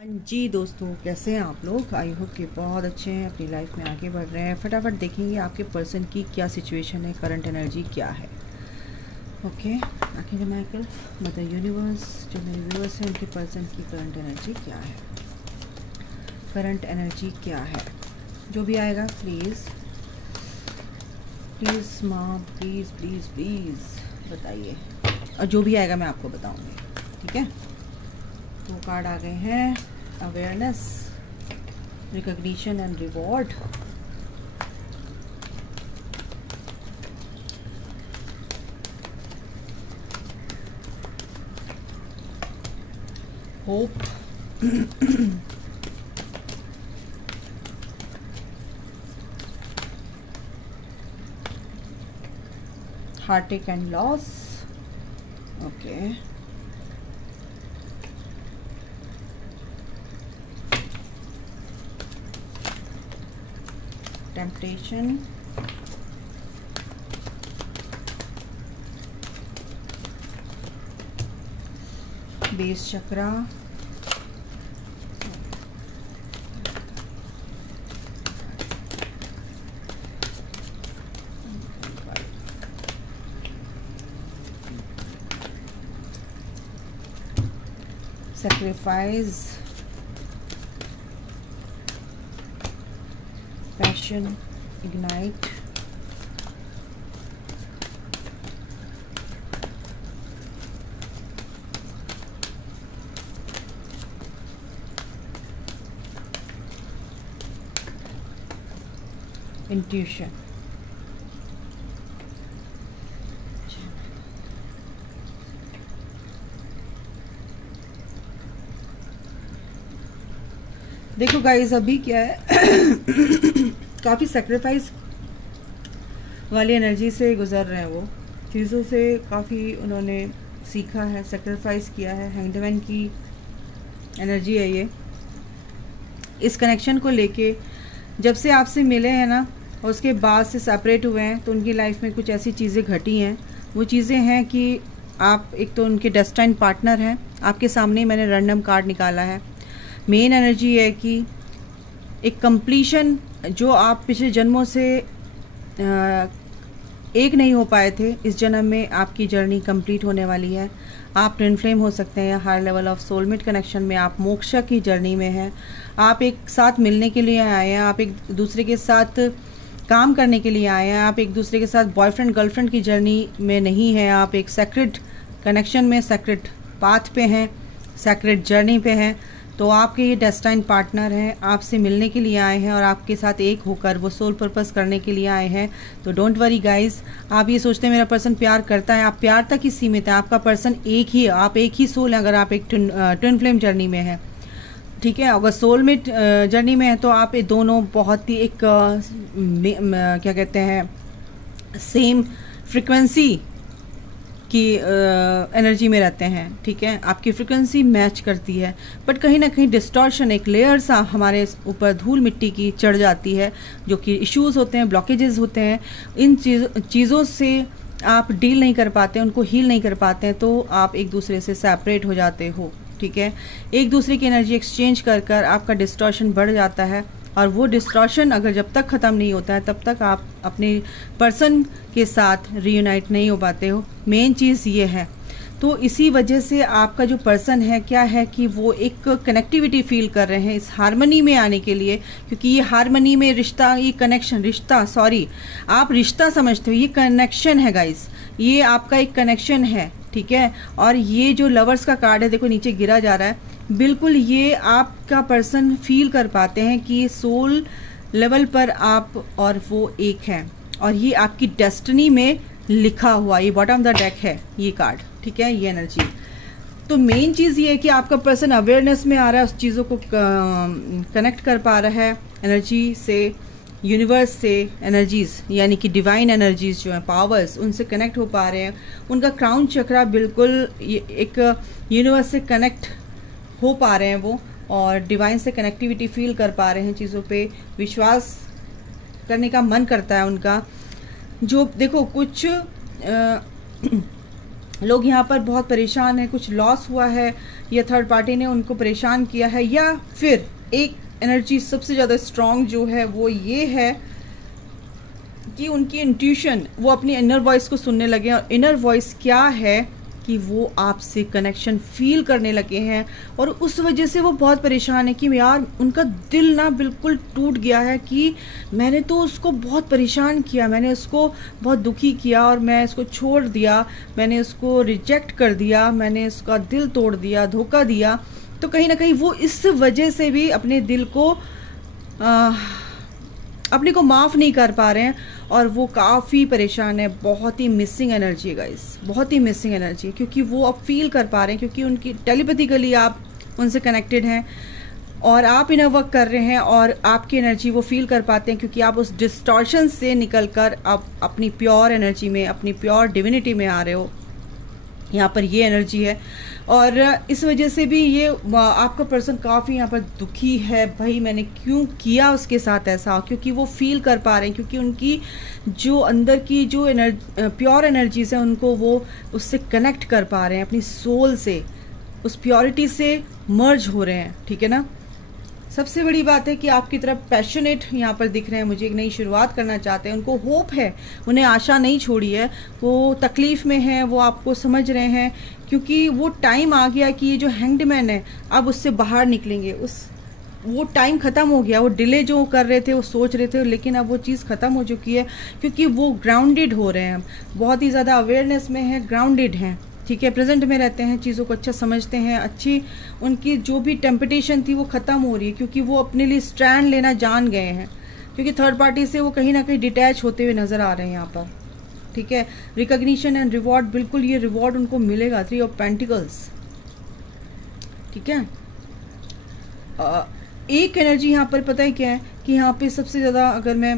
हाँ जी दोस्तों, कैसे हैं आप लोग। आई होप कि बहुत अच्छे हैं, अपनी लाइफ में आगे बढ़ रहे हैं। फटाफट देखेंगे आपके पर्सन की क्या सिचुएशन है, करंट एनर्जी क्या है। ओके, आखिर माइकल मदर यूनिवर्स, जो मेरे व्यूअर्स हैं उनके पर्सन की करंट एनर्जी क्या है, करंट एनर्जी क्या है। जो भी आएगा प्लीज़ प्लीज़ माँ, प्लीज़ प्लीज़ प्लीज़ बताइए, और जो भी आएगा मैं आपको बताऊँगी, ठीक है। दो कार्ड आ गए हैं, awareness, recognition and reward. Hope, Heartect and loss. Okay, temptation, base chakra, sacrifice, passion, ignite, intuition। देखो गाइस, अभी क्या है काफ़ी सेक्रीफाइस वाली एनर्जी से गुजर रहे हैं वो, चीज़ों से काफ़ी उन्होंने सीखा है, सेक्रीफाइस किया है। हैंगमैन की एनर्जी है ये। इस कनेक्शन को लेके जब से आपसे मिले हैं ना, और उसके बाद से सेपरेट हुए हैं, तो उनकी लाइफ में कुछ ऐसी चीज़ें घटी हैं। वो चीज़ें हैं कि आप एक तो उनके डेस्टाइन पार्टनर हैं। आपके सामने मैंने रैंडम कार्ड निकाला है। मेन एनर्जी है कि एक कंप्लीशन, जो आप पिछले जन्मों से एक नहीं हो पाए थे, इस जन्म में आपकी जर्नी कंप्लीट होने वाली है। आप ट्विन फ्लेम हो सकते हैं, या higher level of soulmate connection में आप मोक्षा की जर्नी में हैं। आप एक साथ मिलने के लिए आए हैं, आप एक दूसरे के साथ काम करने के लिए आए हैं, आप एक दूसरे के साथ बॉयफ्रेंड गर्लफ्रेंड की जर्नी में नहीं हैं। आप एक सेक्रेट कनेक्शन में, सेक्रेट पाथ पे हैं, सेक्रेट जर्नी पे हैं। तो आपके ये डेस्टाइन पार्टनर हैं, आपसे मिलने के लिए आए हैं और आपके साथ एक होकर वो सोल पर्पस करने के लिए आए हैं। तो डोंट वरी गाइस, आप ये सोचते हैं मेरा पर्सन प्यार करता है, आप प्यार तक ही सीमित है। आपका पर्सन एक ही है, आप एक ही सोल है। अगर आप एक ट्विन फ्लेम जर्नी में है, ठीक है, अगर सोलमेट जर्नी में है, तो आप ये दोनों बहुत ही एक क्या कहते हैं, सेम फ्रिक्वेंसी की एनर्जी में रहते हैं, ठीक है। आपकी फ्रिक्वेंसी मैच करती है, बट कहीं ना कहीं डिस्टॉर्शन, एक लेयर सा हमारे ऊपर धूल मिट्टी की चढ़ जाती है, जो कि इश्यूज होते हैं, ब्लॉकेजेस होते हैं। इन चीज़ों से आप डील नहीं कर पाते, उनको हील नहीं कर पाते हैं, तो आप एक दूसरे से सेपरेट हो जाते हो, ठीक है। एक दूसरे की एनर्जी एक्सचेंज कर कर आपका डिस्टॉर्शन बढ़ जाता है, और वो डिस्टॉर्शन अगर जब तक ख़त्म नहीं होता है, तब तक आप अपने पर्सन के साथ रीयूनाइट नहीं हो पाते हो। मेन चीज़ ये है। तो इसी वजह से आपका जो पर्सन है, क्या है कि वो एक कनेक्टिविटी फील कर रहे हैं इस हारमनी में आने के लिए, क्योंकि ये हारमनी में रिश्ता, ये कनेक्शन, रिश्ता, सॉरी, आप रिश्ता समझते हो, ये कनेक्शन है गाइस, ये आपका एक कनेक्शन है, ठीक है। और ये जो लवर्स का कार्ड है, देखो नीचे गिरा जा रहा है, बिल्कुल ये आपका पर्सन फील कर पाते हैं कि सोल लेवल पर आप और वो एक हैं, और ये आपकी डेस्टिनी में लिखा हुआ, ये बॉटम द डेक है ये कार्ड, ठीक है, ये एनर्जी। तो मेन चीज़ ये है कि आपका पर्सन अवेयरनेस में आ रहा है, उस चीज़ों को कनेक्ट कर पा रहा है एनर्जी से, यूनिवर्स से एनर्जीज, यानी कि डिवाइन एनर्जीज जो हैं, पावर्स, उनसे कनेक्ट हो पा रहे हैं। उनका क्राउन चक्रा बिल्कुल एक यूनिवर्स से कनेक्ट हो पा रहे हैं वो, और डिवाइन से कनेक्टिविटी फील कर पा रहे हैं, चीज़ों पे विश्वास करने का मन करता है उनका। जो देखो कुछ लोग यहाँ पर बहुत परेशान हैं, कुछ लॉस हुआ है या थर्ड पार्टी ने उनको परेशान किया है, या फिर एक एनर्जी सबसे ज़्यादा स्ट्रॉन्ग जो है वो ये है कि उनकी इंट्यूशन, वो अपनी इनर वॉइस को सुनने लगे। और इनर वॉइस क्या है कि वो आपसे कनेक्शन फील करने लगे हैं, और उस वजह से वो बहुत परेशान है कि यार उनका दिल ना बिल्कुल टूट गया है कि मैंने तो उसको बहुत परेशान किया, मैंने उसको बहुत दुखी किया और मैं इसको छोड़ दिया, मैंने उसको रिजेक्ट कर दिया, मैंने उसका दिल तोड़ दिया, धोखा दिया। तो कहीं ना कहीं वो इस वजह से भी अपने दिल को अपने को माफ़ नहीं कर पा रहे हैं, और वो काफ़ी परेशान है। बहुत ही मिसिंग एनर्जी है गाइस, बहुत ही मिसिंग एनर्जी है, क्योंकि वो अब फील कर पा रहे हैं, क्योंकि उनकी टेलीपैथिकली आप उनसे कनेक्टेड हैं और आप इनर वर्क कर रहे हैं, और आपकी एनर्जी वो फील कर पाते हैं, क्योंकि आप उस डिस्टॉर्शन से निकल कर आप अपनी प्योर एनर्जी में, अपनी प्योर डिविनिटी में आ रहे हो। यहाँ पर ये एनर्जी है, और इस वजह से भी ये आपका पर्सन काफ़ी यहाँ पर दुखी है, भाई मैंने क्यों किया उसके साथ ऐसा, क्योंकि वो फील कर पा रहे हैं, क्योंकि उनकी जो अंदर की जो प्योर एनर्जीज है उनको वो उससे कनेक्ट कर पा रहे हैं, अपनी सोल से, उस प्योरिटी से मर्ज हो रहे हैं। ठीक है ना। सबसे बड़ी बात है कि आपकी तरफ पैशनेट यहाँ पर दिख रहे हैं, मुझे एक नई शुरुआत करना चाहते हैं, उनको होप है, उन्हें आशा नहीं छोड़ी है, वो तकलीफ़ में हैं, वो आपको समझ रहे हैं, क्योंकि वो टाइम आ गया कि ये जो हैंग्ड मैन है अब उससे बाहर निकलेंगे। वो टाइम ख़त्म हो गया, वो डिले जो कर रहे थे, वो सोच रहे थे, लेकिन अब वो चीज़ ख़त्म हो चुकी है, क्योंकि वो ग्राउंडेड हो रहे हैं, बहुत ही ज़्यादा अवेयरनेस में है, ग्राउंडेड हैं। ठीक है, प्रेजेंट में रहते हैं, चीज़ों को अच्छा समझते हैं, अच्छी उनकी जो भी टेम्पटेशन थी वो ख़त्म हो रही है, क्योंकि वो अपने लिए स्टैंड लेना जान गए हैं, क्योंकि थर्ड पार्टी से वो कहीं ना कहीं डिटैच होते हुए नज़र आ रहे हैं यहाँ पर। ठीक है, रिकॉग्निशन एंड रिवॉर्ड, बिल्कुल ये रिवॉर्ड उनको मिलेगा, 3 ऑफ पेंटिकल्स। ठीक है, एक एनर्जी यहाँ पर पता है क्या है कि यहाँ पे सबसे ज़्यादा, अगर मैं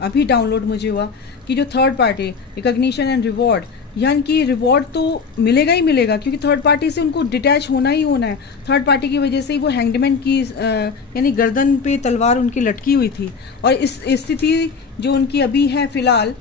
अभी डाउनलोड मुझे हुआ कि जो third party recognition and reward, यानी कि रिवॉर्ड तो मिलेगा ही मिलेगा, क्योंकि थर्ड पार्टी से उनको डिटैच होना ही होना है। थर्ड पार्टी की वजह से ही वो हैंगमैन की यानी गर्दन पे तलवार उनकी लटकी हुई थी, और इस स्थिति जो उनकी अभी है फिलहाल,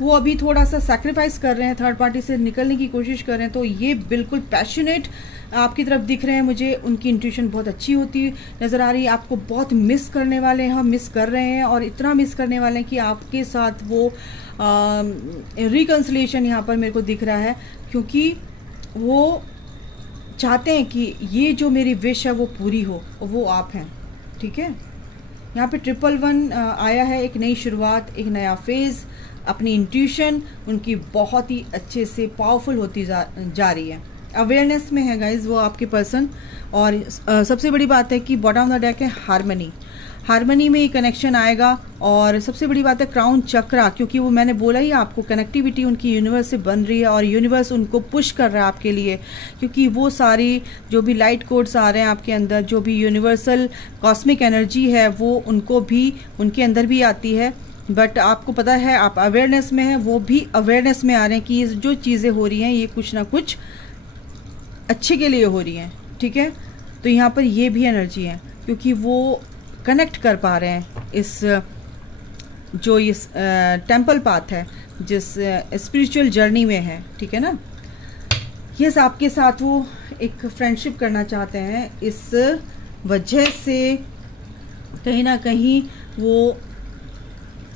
वो अभी थोड़ा सा सैक्रिफाइस कर रहे हैं, थर्ड पार्टी से निकलने की कोशिश कर रहे हैं। तो ये बिल्कुल पैशनेट आपकी तरफ दिख रहे हैं मुझे, उनकी इंट्यूशन बहुत अच्छी होती नज़र आ रही है, आपको बहुत मिस करने वाले हैं, हम मिस कर रहे हैं, और इतना मिस करने वाले हैं कि आपके साथ वो रिकन्सिलिएशन यहाँ पर मेरे को दिख रहा है, क्योंकि वो चाहते हैं कि ये जो मेरी विश है वो पूरी हो, और वो आप हैं। ठीक है, यहाँ पे 111 आया है, एक नई शुरुआत, एक नया फेज़, अपनी इंट्यूशन उनकी बहुत ही अच्छे से पावरफुल होती जा रही है, अवेयरनेस में है गाइज वो आपके पर्सन। और सबसे बड़ी बात है कि बॉटम ऑफ द डेक है हारमनी, हारमनी में ये कनेक्शन आएगा। और सबसे बड़ी बात है क्राउन चक्रा, क्योंकि वो मैंने बोला ही आपको, कनेक्टिविटी उनकी यूनिवर्स से बन रही है, और यूनिवर्स उनको पुश कर रहा है आपके लिए, क्योंकि वो सारी जो भी लाइट कोड्स आ रहे हैं आपके अंदर, जो भी यूनिवर्सल कॉस्मिक एनर्जी है वो उनको भी, उनके अंदर भी आती है। बट आपको पता है आप अवेयरनेस में हैं, वो भी अवेयरनेस में आ रहे हैं कि जो चीज़ें हो रही हैं ये कुछ ना कुछ अच्छे के लिए हो रही हैं। ठीक है, तो यहाँ पर ये भी एनर्जी है, क्योंकि वो कनेक्ट कर पा रहे हैं इस जो इस टेम्पल पाथ है, जिस स्पिरिचुअल जर्नी में है। ठीक है ना, यस, आपके साथ वो एक फ्रेंडशिप करना चाहते हैं, इस वजह से कहीं ना कहीं वो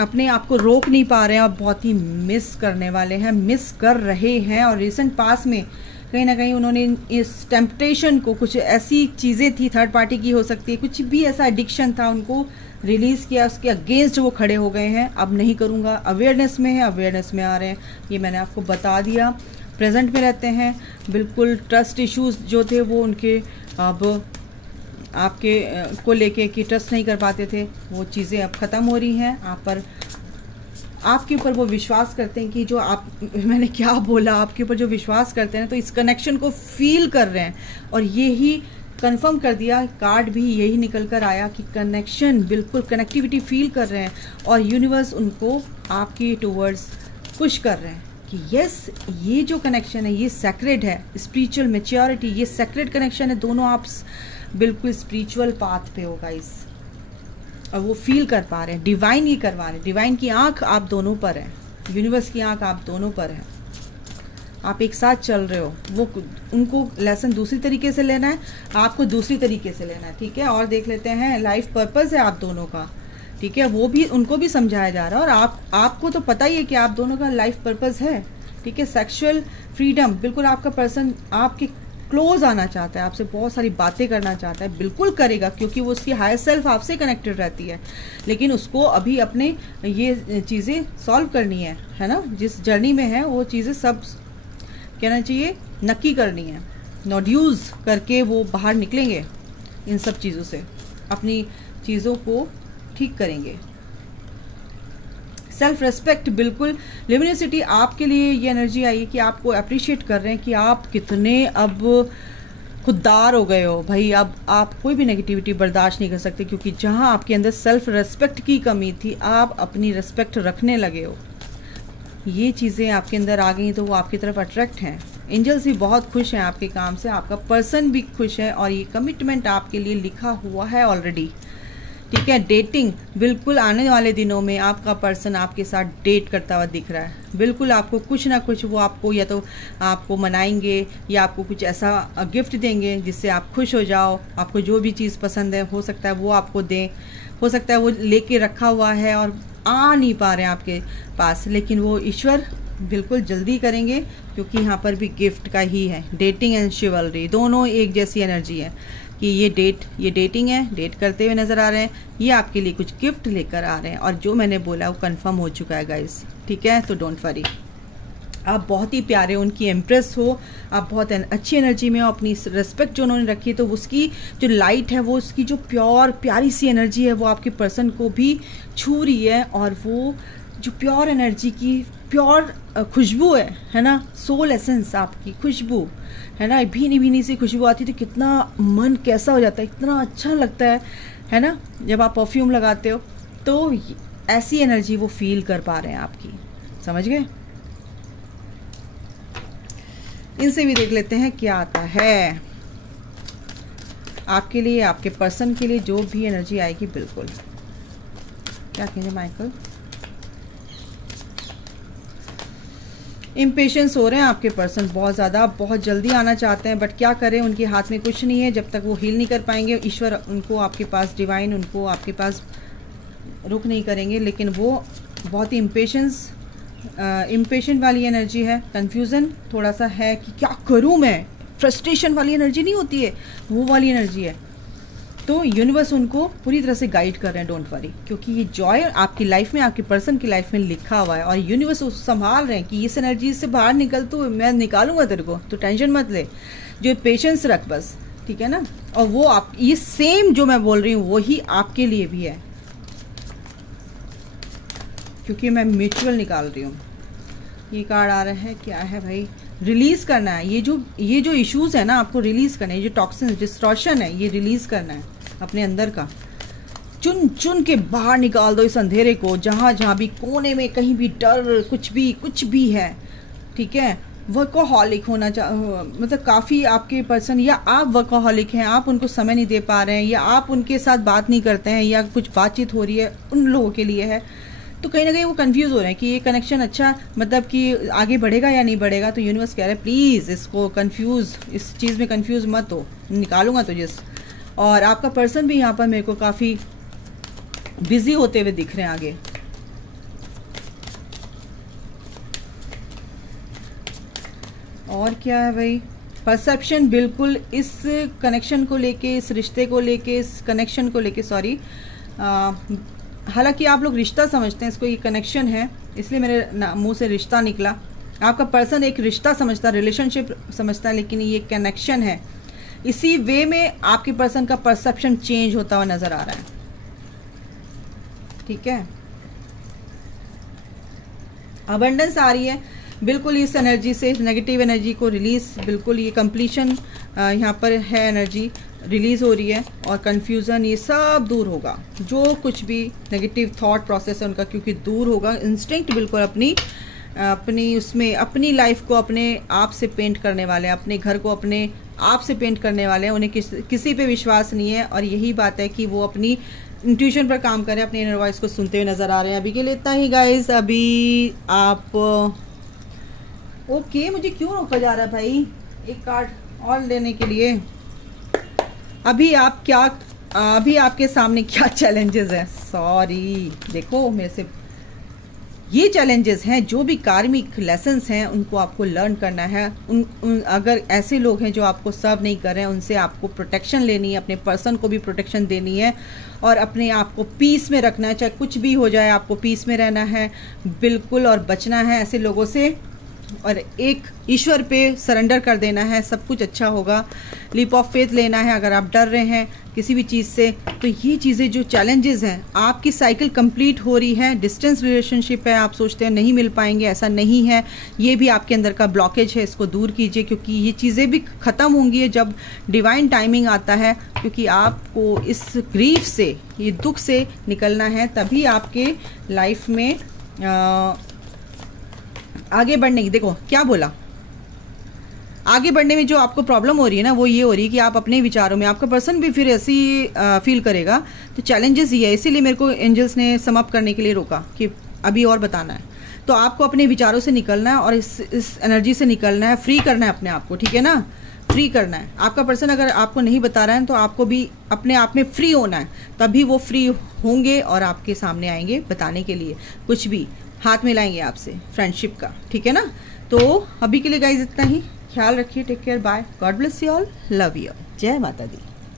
अपने आप को रोक नहीं पा रहे हैं, और बहुत ही मिस करने वाले हैं, मिस कर रहे हैं। और रिसेंट पास में कहीं ना कहीं उन्होंने इस टेम्पटेशन को, कुछ ऐसी चीज़ें थी, थर्ड पार्टी की हो सकती है, कुछ भी ऐसा एडिक्शन था, उनको रिलीज़ किया, उसके अगेंस्ट वो खड़े हो गए हैं, अब नहीं करूँगा, अवेयरनेस में है, अवेयरनेस में आ रहे हैं, ये मैंने आपको बता दिया। प्रेजेंट में रहते हैं, बिल्कुल ट्रस्ट इश्यूज जो थे वो उनके अब आपके को लेके कि ट्रस्ट नहीं कर पाते थे, वो चीज़ें अब ख़त्म हो रही हैं। आप पर, आपके ऊपर वो विश्वास करते हैं कि जो आप, मैंने क्या बोला, आपके ऊपर जो विश्वास करते हैं, तो इस कनेक्शन को फील कर रहे हैं, और यही कंफर्म कर दिया, कार्ड भी यही निकल कर आया कि कनेक्शन, बिल्कुल कनेक्टिविटी फील कर रहे हैं, और यूनिवर्स उनको आपके टूवर्ड्स पुश कर रहे हैं कि यस, ये जो कनेक्शन है ये सैक्रेड है, स्पिरिचुअल मैच्योरिटी, ये सैक्रेड कनेक्शन है, दोनों आप बिल्कुल स्पिरिचुअल पाथ पे हो गाइस, और वो फील कर पा रहे हैं, डिवाइन ही करवा रहे हैं, डिवाइन की आंख आप दोनों पर है, यूनिवर्स की आंख आप दोनों पर है। आप एक साथ चल रहे हो, वो उनको लेसन दूसरी तरीके से लेना है, आपको दूसरी तरीके से लेना है, ठीक है। और देख लेते हैं लाइफ पर्पस है आप दोनों का, ठीक है, वो भी उनको भी समझाया जा रहा है। और आपको तो पता ही है कि आप दोनों का लाइफ पर्पस है, ठीक है। सेक्सुअल फ्रीडम, बिल्कुल आपका पर्सन आपके क्लोज आना चाहता है, आपसे बहुत सारी बातें करना चाहता है, बिल्कुल करेगा, क्योंकि वो उसकी हायर सेल्फ आपसे कनेक्टेड रहती है। लेकिन उसको अभी अपने ये चीज़ें सॉल्व करनी है ना, जिस जर्नी में है वो चीज़ें सब कहना चाहिए नक्की करनी है, नोड्यूज करके वो बाहर निकलेंगे इन सब चीज़ों से, अपनी चीज़ों को ठीक करेंगे। सेल्फ रेस्पेक्ट, बिल्कुल लिमिनिसिटी आपके लिए ये एनर्जी आई है कि आपको अप्रिशिएट कर रहे हैं कि आप कितने अब खुददार हो गए हो भाई। अब आप कोई भी नेगेटिविटी बर्दाश्त नहीं कर सकते, क्योंकि जहां आपके अंदर सेल्फ रेस्पेक्ट की कमी थी, आप अपनी रेस्पेक्ट रखने लगे हो। ये चीज़ें आपके अंदर आ गई तो वो आपकी तरफ अट्रैक्ट हैं। एंजल्स भी बहुत खुश हैं आपके काम से, आपका पर्सन भी खुश है, और ये कमिटमेंट आपके लिए लिखा हुआ है ऑलरेडी, ठीक है। डेटिंग, बिल्कुल आने वाले दिनों में आपका पर्सन आपके साथ डेट करता हुआ दिख रहा है। बिल्कुल आपको कुछ ना कुछ वो आपको या तो आपको मनाएंगे या आपको कुछ ऐसा गिफ्ट देंगे जिससे आप खुश हो जाओ। आपको जो भी चीज़ पसंद है हो सकता है वो आपको दें, हो सकता है वो लेके रखा हुआ है और आ नहीं पा रहे हैं आपके पास, लेकिन वो ईश्वर बिल्कुल जल्दी करेंगे, क्योंकि यहाँ पर भी गिफ्ट का ही है। डेटिंग एंड शिवलरी दोनों एक जैसी एनर्जी है कि ये डेटिंग है, डेट करते हुए नज़र आ रहे हैं, ये आपके लिए कुछ गिफ्ट लेकर आ रहे हैं, और जो मैंने बोला वो कंफर्म हो चुका है गाइस, ठीक है। तो डोंट वरी, आप बहुत ही प्यारे, उनकी इम्प्रेस हो, आप बहुत अच्छी एनर्जी में हो। अपनी रिस्पेक्ट जो उन्होंने रखी है, तो उसकी जो लाइट है, वो उसकी जो प्यारी सी एनर्जी है, वो आपके पर्सन को भी छू रही है। और वो जो प्योर एनर्जी की प्योर खुशबू है ना, सोल एसेंस आपकी खुशबू है ना, भीनी भीनी सी खुशबू आती है तो कितना मन कैसा हो जाता है, इतना अच्छा लगता है ना। जब आप परफ्यूम लगाते हो तो ऐसी एनर्जी वो फील कर पा रहे हैं आपकी, समझ गए। इनसे भी देख लेते हैं क्या आता है आपके लिए, आपके पर्सन के लिए जो भी एनर्जी आएगी। बिल्कुल क्या कहेंगे माइकल। इम्पेशेंस हो रहे हैं आपके पर्सन बहुत ज़्यादा, बहुत जल्दी आना चाहते हैं, बट क्या करें, उनके हाथ में कुछ नहीं है। जब तक वो हील नहीं कर पाएंगे, ईश्वर उनको आपके पास, डिवाइन उनको आपके पास रुक नहीं करेंगे। लेकिन वो बहुत ही इम्पेशेंट वाली एनर्जी है। कन्फ्यूज़न थोड़ा सा है कि क्या करूं मैं, फ्रस्ट्रेशन वाली एनर्जी नहीं होती है, वो वाली एनर्जी है। तो यूनिवर्स उनको पूरी तरह से गाइड कर रहे हैं, डोंट वरी, क्योंकि ये जॉय आपकी लाइफ में, आपके पर्सन की लाइफ में लिखा हुआ है, और यूनिवर्स संभाल रहे हैं कि इस एनर्जी से बाहर निकल, तो मैं निकालूंगा तेरे को, तो टेंशन मत ले, जो पेशेंस रख बस, ठीक है ना। और वो आप ये सेम जो मैं बोल रही हूँ वही आपके लिए भी है, क्योंकि मैं म्यूचुअल निकाल रही हूँ। ये कार्ड आ रहा है, क्या है भाई, रिलीज करना है। ये जो इश्यूज है ना, आपको रिलीज करना है, ये जो टॉक्सिन डिस्टॉर्शन है, ये रिलीज करना है अपने अंदर का। चुन चुन के बाहर निकाल दो इस अंधेरे को, जहाँ भी कोने में कहीं भी डर कुछ भी है, ठीक है। वर्कोहॉलिक होना मतलब काफ़ी आपके पर्सन, या आप वर्कोहॉलिक हैं, आप उनको समय नहीं दे पा रहे हैं, या आप उनके साथ बात नहीं करते हैं, या कुछ बातचीत हो रही है उन लोगों के लिए है, तो कहीं ना कहीं वो कंफ्यूज हो रहे हैं कि ये कनेक्शन अच्छा मतलब कि आगे बढ़ेगा या नहीं बढ़ेगा। तो यूनिवर्स कह रहा है प्लीज़ इसको इस चीज़ में कंफ्यूज मत हो, निकालूंगा तुझे। और आपका पर्सन भी यहाँ पर मेरे को काफ़ी बिजी होते हुए दिख रहे हैं आगे। और क्या है भाई, परसेप्शन, बिल्कुल इस कनेक्शन को लेके, इस रिश्ते को लेके, इस कनेक्शन को लेके, सॉरी, हालांकि आप लोग रिश्ता समझते हैं इसको, ये कनेक्शन है, इसलिए मेरे मुंह से रिश्ता निकला। आपका पर्सन एक रिश्ता समझता है, रिलेशनशिप समझता है, लेकिन ये कनेक्शन है। इसी वे में आपके पर्सन का परसेप्शन चेंज होता हुआ नजर आ रहा है, ठीक है। अबंडेंस आ रही है, बिल्कुल इस एनर्जी से, इस नेगेटिव एनर्जी को रिलीज, बिल्कुल ये कंप्लीशन यहाँ पर है, एनर्जी रिलीज हो रही है, और कंफ्यूजन ये सब दूर होगा। जो कुछ भी नेगेटिव थॉट प्रोसेस है उनका, क्योंकि दूर होगा। इंस्टिंक्ट बिल्कुल अपनी उसमें अपनी लाइफ को अपने आप से पेंट करने वाले हैं, अपने घर को अपने आप से पेंट करने वाले हैं। उन्हें किसी पे विश्वास नहीं है, और यही बात है कि वो अपनी इंट्यूशन पर काम करें, अपनी इनर वॉइस को सुनते हुए नजर आ रहे हैं। अभी के लिए इतना ही गाइस। अभी आप ओके, मुझे क्यों रोका जा रहा है भाई एक कार्ड और लेने के लिए? अभी आपके सामने क्या चैलेंजेस हैं? सॉरी, देखो मेरे से ये चैलेंजेस हैं, जो भी कार्मिक लेसन्स हैं उनको आपको लर्न करना है। अगर ऐसे लोग हैं जो आपको सर्व नहीं कर रहे हैं, उनसे आपको प्रोटेक्शन लेनी है, अपने पर्सन को भी प्रोटेक्शन देनी है और अपने आप को पीस में रखना है। चाहे कुछ भी हो जाए, आपको पीस में रहना है बिल्कुल, और बचना है ऐसे लोगों से, और एक ईश्वर पे सरेंडर कर देना है, सब कुछ अच्छा होगा। लीप ऑफ फेथ लेना है। अगर आप डर रहे हैं किसी भी चीज़ से, तो ये चीज़ें जो चैलेंजेस हैं, आपकी साइकिल कंप्लीट हो रही है। डिस्टेंस रिलेशनशिप है, आप सोचते हैं नहीं मिल पाएंगे, ऐसा नहीं है। ये भी आपके अंदर का ब्लॉकेज है, इसको दूर कीजिए, क्योंकि ये चीज़ें भी ख़त्म होंगी जब डिवाइन टाइमिंग आता है। क्योंकि आपको इस ग्रीफ से, ये दुख से निकलना है, तभी आपके लाइफ में आगे बढ़ने की, देखो क्या बोला, आगे बढ़ने में जो आपको प्रॉब्लम हो रही है ना, वो ये हो रही है कि आप अपने विचारों में, आपका पर्सन भी फिर ऐसी फील करेगा। तो चैलेंजेस ये है, इसीलिए मेरे को एंजल्स ने सम अप करने के लिए रोका कि अभी और बताना है। तो आपको अपने विचारों से निकलना है और इस एनर्जी से निकलना है, फ्री करना है अपने आप को, ठीक है ना, फ्री करना है। आपका पर्सन अगर आपको नहीं बता रहा है तो आपको भी अपने आप में फ्री होना है, तभी वो फ्री होंगे और आपके सामने आएंगे बताने के लिए, कुछ भी हाथ मिलाएंगे आपसे फ्रेंडशिप का, ठीक है ना। तो अभी के लिए गाइज इतना ही, ख्याल रखिए, take care, bye, God bless you all, love you, जय माता दी।